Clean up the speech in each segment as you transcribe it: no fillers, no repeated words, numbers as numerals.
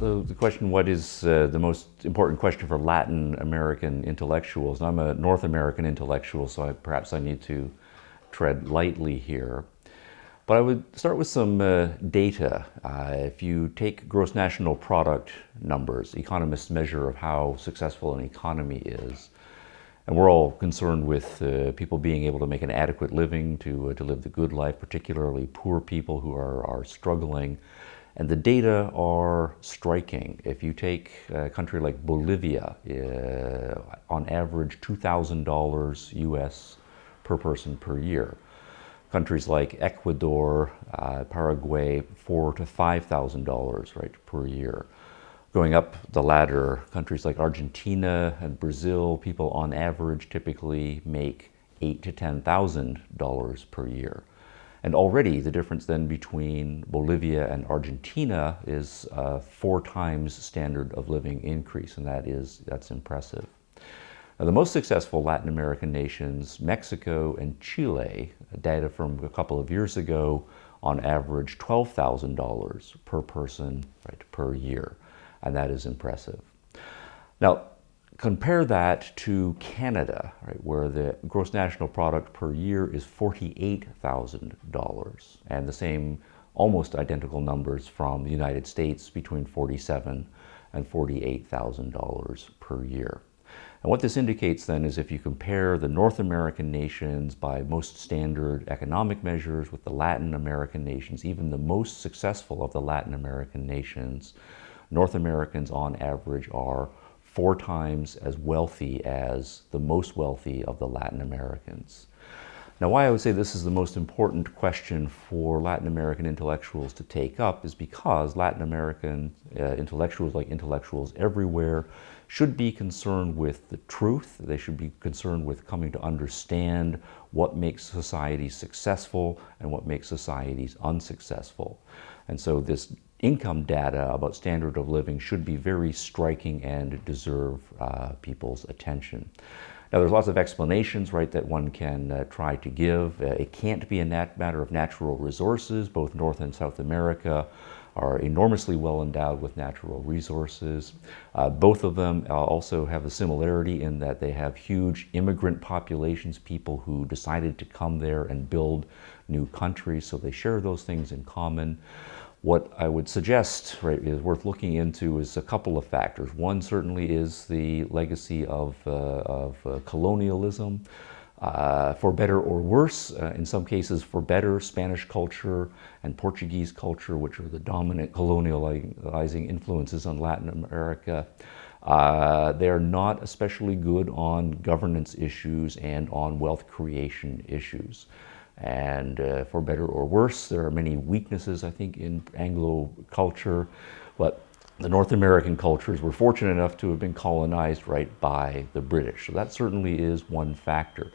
The question, what is the most important question for Latin American intellectuals? And I'm a North American intellectual, so perhaps I need to tread lightly here. But I would start with some data. If you take gross national product numbers, economists' measure of how successful an economy is, and we're all concerned with people being able to make an adequate living, to live the good life, particularly poor people who are struggling. And the data are striking. If you take a country like Bolivia, on average $2,000 US per person per year. Countries like Ecuador, Paraguay, $4,000 to $5,000 right per year. Going up the ladder, countries like Argentina and Brazil, people on average typically make $8,000 to $10,000 per year. And already the difference then between Bolivia and Argentina is 4 times standard of living increase, and that's impressive. Now, the most successful Latin American nations, Mexico and Chile, data from a couple of years ago, on average $12,000 per person per year, and that is impressive. Now, compare that to Canada, where the gross national product per year is $48,000, and the same almost identical numbers from the United States, between $47,000 and $48,000 per year. And what this indicates then is, if you compare the North American nations by most standard economic measures with the Latin American nations, even the most successful of the Latin American nations, North Americans on average are 4 times as wealthy as the most wealthy of the Latin Americans. Now, why I would say this is the most important question for Latin American intellectuals to take up is because Latin American intellectuals, like intellectuals everywhere, should be concerned with the truth. They should be concerned with coming to understand what makes societies successful and what makes societies unsuccessful. And so this income data about standard of living should be very striking and deserve people's attention. Now, there's lots of explanations, that one can try to give. It can't be a matter of natural resources. Both North and South America are enormously well endowed with natural resources. Both of them also have a similarity in that they have huge immigrant populations, people who decided to come there and build new countries, so they share those things in common. What I would suggest is worth looking into is a couple of factors. One certainly is the legacy of colonialism, for better or worse. In some cases for better, Spanish culture and Portuguese culture, which are the dominant colonializing influences on Latin America, they're not especially good on governance issues and on wealth creation issues. And for better or worse, there are many weaknesses, I think, in Anglo culture, but the North American cultures were fortunate enough to have been colonized by the British. So that certainly is one factor.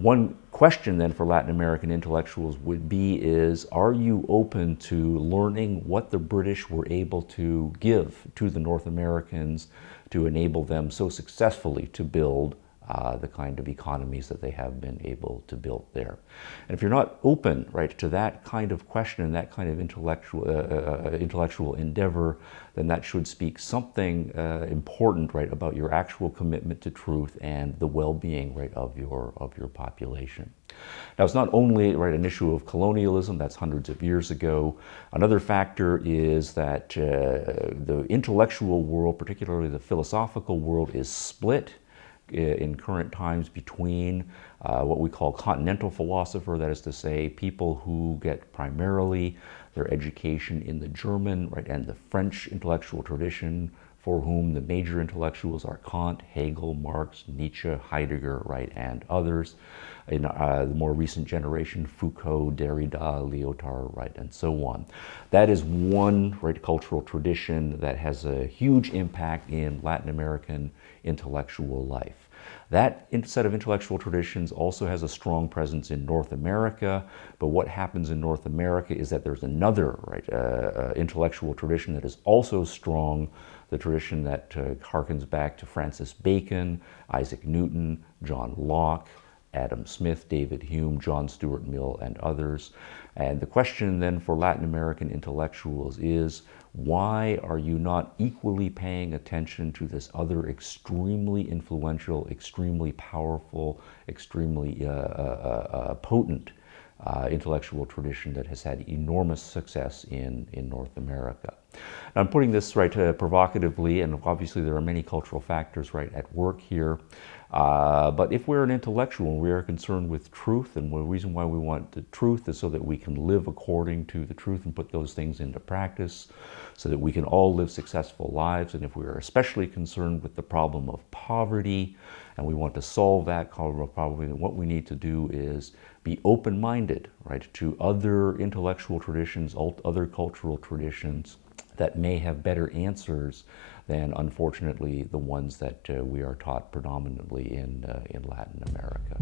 One question then for Latin American intellectuals would be are you open to learning what the British were able to give to the North Americans to enable them so successfully to build the kind of economies that they have been able to build there. And if you're not open to that kind of question and that kind of intellectual endeavor, then that should speak something important about your actual commitment to truth and the well-being of your population. Now, it's not only an issue of colonialism, that's hundreds of years ago. Another factor is that the intellectual world, particularly the philosophical world, is split in current times between what we call continental philosopher, that is to say, people who get primarily their education in the German and the French intellectual tradition, for whom the major intellectuals are Kant, Hegel, Marx, Nietzsche, Heidegger, and others. In the more recent generation, Foucault, Derrida, Lyotard, and so on. That is one cultural tradition that has a huge impact in Latin American intellectual life. That set of intellectual traditions also has a strong presence in North America, but what happens in North America is that there's another intellectual tradition that is also strong, the tradition that harkens back to Francis Bacon, Isaac Newton, John Locke, Adam Smith, David Hume, John Stuart Mill, and others. And the question then for Latin American intellectuals is, why are you not equally paying attention to this other extremely influential, extremely powerful, extremely potent intellectual tradition that has had enormous success in North America? Now, I'm putting this provocatively, and obviously there are many cultural factors at work here. But if we're an intellectual and we are concerned with truth, and the reason why we want the truth is so that we can live according to the truth and put those things into practice, so that we can all live successful lives. And if we are especially concerned with the problem of poverty, and we want to solve that problem of poverty, then what we need to do is be open-minded, to other intellectual traditions, other cultural traditions that may have better answers than, unfortunately, the ones that we are taught predominantly in Latin America.